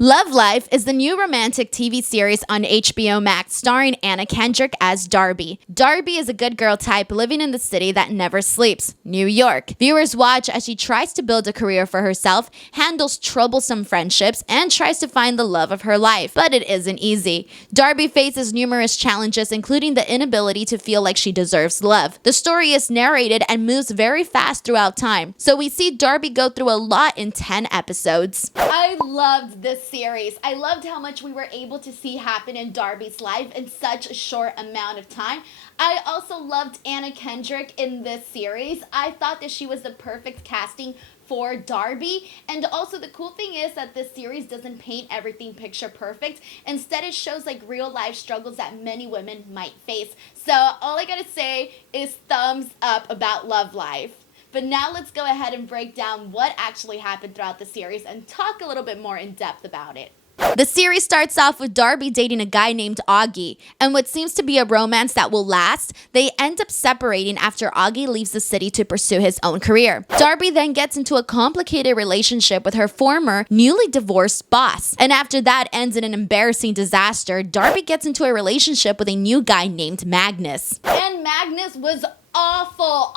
Love Life is the new romantic TV series on HBO Max starring Anna Kendrick as Darby. Darby is a good girl type living in the city that never sleeps, New York. Viewers watch as she tries to build a career for herself, handles troublesome friendships, and tries to find the love of her life. But it isn't easy. Darby faces numerous challenges, including the inability to feel like she deserves love. The story is narrated and moves very fast throughout time, so we see Darby go through a lot in 10 episodes. I loved this series. I loved how much we were able to see happen in Darby's life in such a short amount of time. I also loved Anna Kendrick in this series. I thought that she was the perfect casting for Darby. And also the cool thing is that this series doesn't paint everything picture perfect. Instead, it shows like real life struggles that many women might face. So all I gotta say is thumbs up about Love Life. But now let's go ahead and break down what actually happened throughout the series and talk a little bit more in depth about it. The series starts off with Darby dating a guy named Augie, and what seems to be a romance that will last, they end up separating after Augie leaves the city to pursue his own career. Darby then gets into a complicated relationship with her former, newly divorced boss, and after that ends in an embarrassing disaster, Darby gets into a relationship with a new guy named Magnus. And Magnus was awful.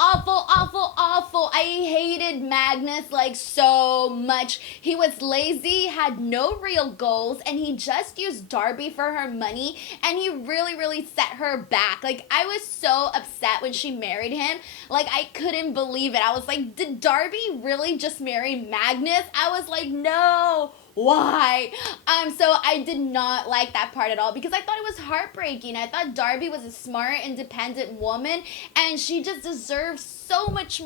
I hated Magnus like so much. He was lazy, had no real goals, and he just used Darby for her money, and he really set her back. Like, I was so upset when she married him. Like, I couldn't believe it. I was like, did Darby really just marry Magnus? I was like, no. Why? So I did not like that part at all because I thought it was heartbreaking. I thought Darby was a smart, independent woman, and she just deserves so much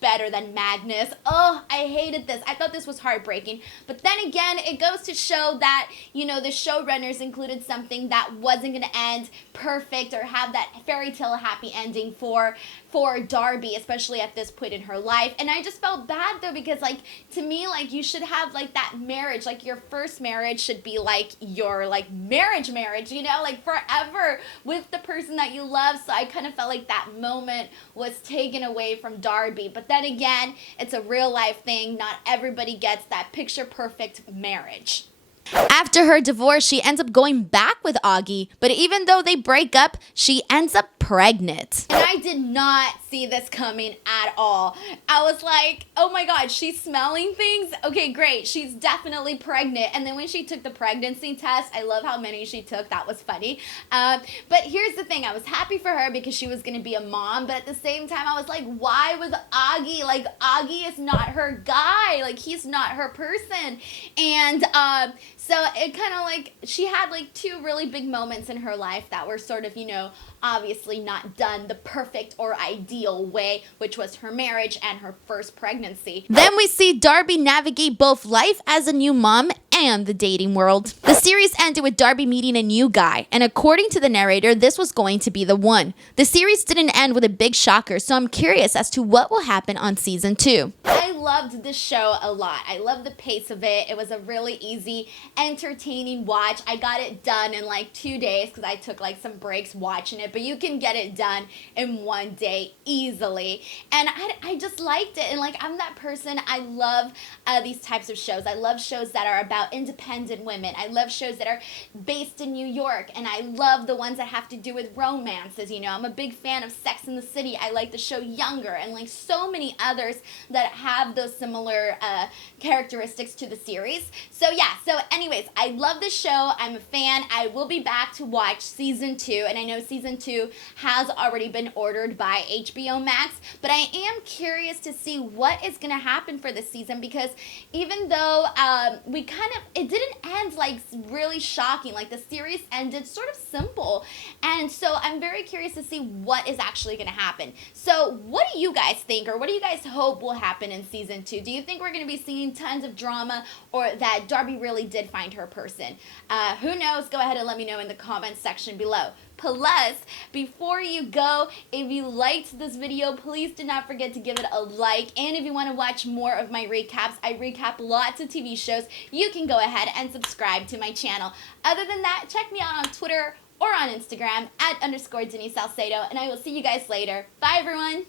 better than Magnus. Oh, I hated this. I thought this was heartbreaking. But then again, it goes to show that, you know, the showrunners included something that wasn't going to end perfect or have that fairy tale happy ending for Darby, especially at this point in her life. And I just felt bad though because, like, to me, like, you should have like that marriage, like your first marriage should be like your like marriage, you know, like forever with the person that you love. So I kind of felt like that moment was taken away from Darby. But then again, it's a real life thing. Not everybody gets that picture perfect marriage. After her divorce, she ends up going back with Augie, but even though they break up, she ends up pregnant. And I did not see this coming at all. I was like, oh my god, she's smelling things? Okay, great, she's definitely pregnant. And then when she took the pregnancy test, I love how many she took, that was funny. But here's the thing, I was happy for her because she was gonna be a mom, but at the same time, I was like, why was Augie? Like, Augie is not her guy, like, he's not her person. And so it kind of like, she had like two really big moments in her life that were sort of, you know, obviously not done the perfect or ideal way, which was her marriage and her first pregnancy. Then we see Darby navigate both life as a new mom and the dating world. The series ended with Darby meeting a new guy, and according to the narrator, this was going to be the one. The series didn't end with a big shocker, so I'm curious as to what will happen on season 2. I loved this show a lot. I loved the pace of it. It was a really easy, entertaining watch. I got it done in like 2 days because I took like some breaks watching it, but you can get it done in 1 day easily. And I just liked it. And like, I'm that person. I love these types of shows. I love shows that are about independent women. I love shows that are based in New York. And I love the ones that have to do with romances. You know, I'm a big fan of Sex and the City. I like the show Younger and like so many others that have those similar characteristics to the series. So yeah, so anyways, I love this show. I'm a fan. I will be back to watch season 2, and I know season 2 has already been ordered by HBO Max, but I am curious to see what is going to happen for this season because even though it didn't end like really shocking, like the series ended sort of simple, and so I'm very curious to see what is actually going to happen. So what do you guys think, or what do you guys hope will happen in season 2? Do you think we're going to be seeing tons of drama, or that Darby really did find her person? Who knows? Go ahead and let me know in the comments section below. Plus, before you go, if you liked this video, please do not forget to give it a like. And if you want to watch more of my recaps, I recap lots of TV shows, you can go ahead and subscribe to my channel. Other than that, check me out on Twitter or on Instagram @_Denise Salcedo, and I will see you guys later. Bye, everyone.